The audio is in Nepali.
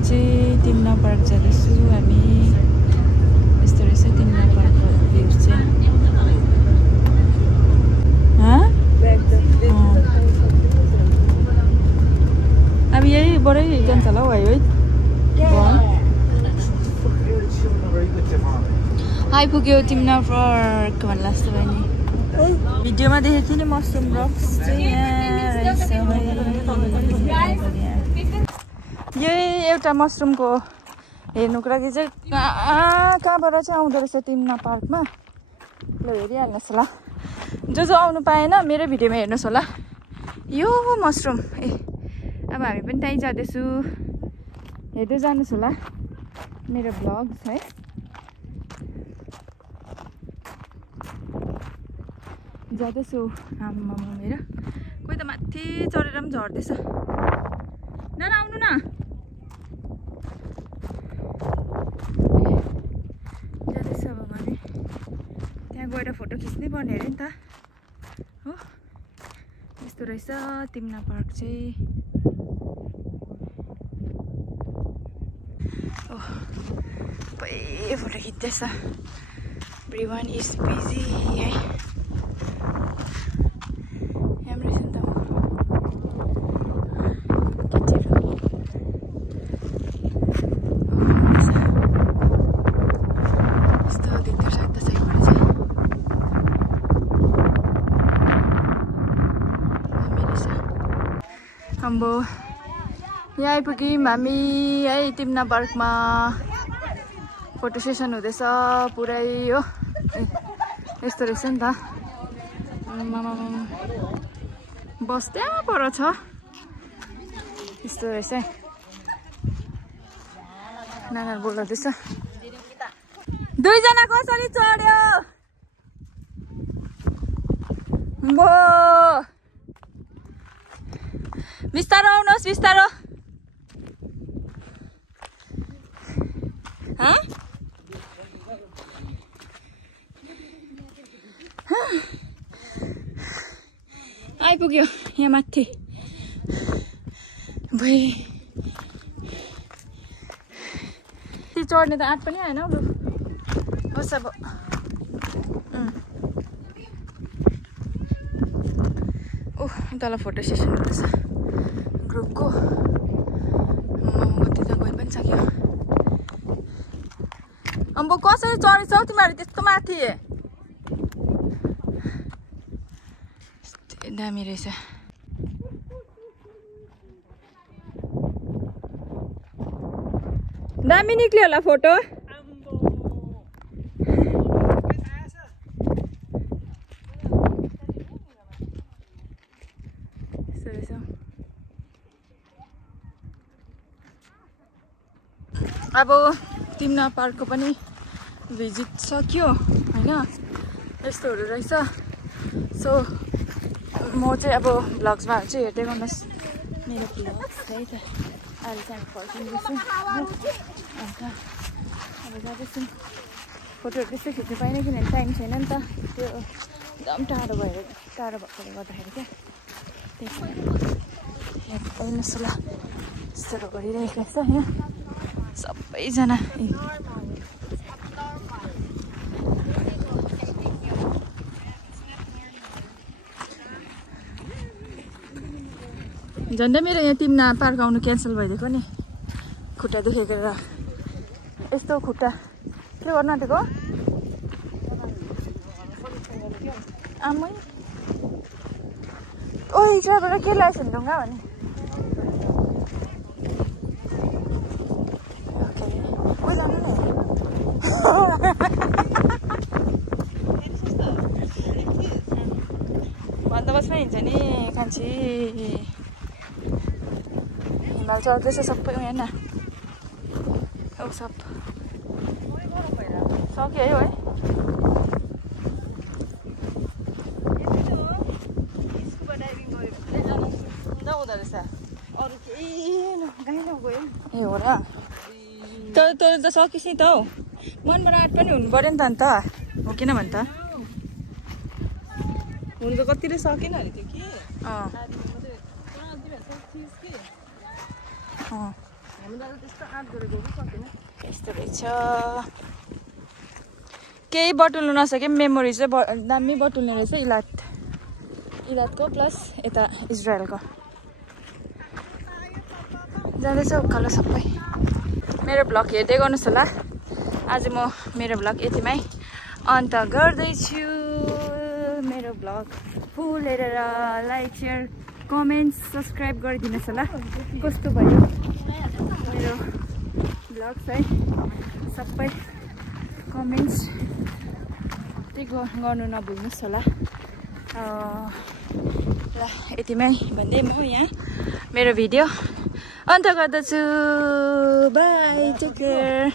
चाहिँ तिम्ना पार्क जाँदैछु हामी। यस्तो रहेछ तिम्ना पार्कको भ्यू चाहिँ। अब यहीबाटै जान्छ होला हौ है। आइपुग्यो तिम्ना पार्क भन्ला जस्तो भयो नि। भिडियोमा देखेको थिएँ नि मसरुम रक्स चाहिँ यहाँ रहेछ। यही एउटा मसरुमको हेर्नुको लागि चाहिँ कहाँबाट चाहिँ आउँदो रहेछ तिम्ना पार्कमा। ल हेरिहाल्नुहोस् होला। जो आउनु पाएन मेरो भिडियोमा हेर्नुहोस् होला। यो मसरुम अब हामी पनि त्यहीँ जाँदैछु। हेर्दै जानुहोस् होला मेरो भ्लग्स है। जाँदैछु आम्मा मेरो। कोही त माथि चढेर पनि झर्दैछ। नाना आउनु न। जाँदैछ अब भने त्यहाँ गएर फोटो खिच्नै पर्ने अरे नि त हो। यस्तो रहेछ तिम्ना पार्क चाहिँ। सबै फोटो खिच्दैछ। एभ्रिवान इज बिजी है। राम्रो छ नि त यस्तो देख्दो सक्छ सहीबाट चाहिँ। अम्बो यहाँ आइपुग्यौँ हामी है तिम्ना पार्कमा। फोटो सेसन हुँदैछ पुरै हो। यस्तो रहेछ नि त। बस त्यहाँ पर छ। यस्तो रहेछ है। नानाहरू बोलाउँदैछ। दुईजना कसरी चढ्यो बो। बिस्तारो आउनुहोस् बिस्तारो। आइपुग्यो यहाँ माथि। भई चढ्ने त आँट पनि आएन हौ। लु होस् अब। ओह तल फोटो सेसन हुँदैछ ग्रुपको। कति त गइ पनि सक्यो। अम्बो कसरी चढेछौ तिमीहरू त्यस्तो माथि। दामी रहेछ। दामी निक्ल्यो होला फोटो। अब तिम्ना पार्कको पनि भिजिट सक्यो हैन। यस्तोहरू रहेछ। सो म चाहिँ अब भ्लग्समा चाहिँ हेर्दै गर्नुहोस् मेरो भ्लग्स है त। अहिले चाहिँ हामी फर्किँदैछौँ अन्त अब जाँदैछौँ। फोटोहरू त्यस्तै खिच्नु पाइनँ किनभने टाइम छैन नि त। त्यो एकदम टाढो भएकोले गर्दाखेरि क्या त्यसमा हेर्नुहोस् होला। यस्तोहरू गरिरहेको छ यहाँ सबैजना। झन्डै मेरो यहाँ तिम्ना पार्क आउनु क्यान्सल भइदिएको नि खुट्टा देखेर। यस्तो खुट्टा के गर्नु आँटेको आमै। ओइ ड्राइभर के ल्याएछ नि ढुङ्गा भने। ओ जानु नि। बन्दोबस्तमा हिँड्छ नि कान्छी। हिमाल चढ्दैछ सबै यहाँ न। औ सब सक्यो है। ए हो र। तँ त सकिस् नि त हौ। मनबाट आँट पनि हुनु पर्यो नि त अन्त हो किन भन् त। हुन त कतिले सकेन अरे त्यो कि यस्तो रहेछ केही बटुल्नु नसके मेमोरी चाहिँ दामी बटुल्ने रहेछ इलातको प्लस यता इजरायलको जाँदैछ उकालो सबै मेरो भ्लग हेर्दै गर्नुहोस् होला आज म मेरो भ्लग यतिमै अन्त गर्दैछु मेरो भ्लग फुल हेरेर लाइक सेयर कमेन्ट सब्सक्राइब गरिदिनुहोस् होला कस्तो भयो मेरो भ्लग है सबै कमेन्ट्स त्यही गर्नु नभुल्नुहोस् होला ल यतिमै भन्दै म यहाँ मेरो भिडियो अन्त गर्दछु बाई टेक केयर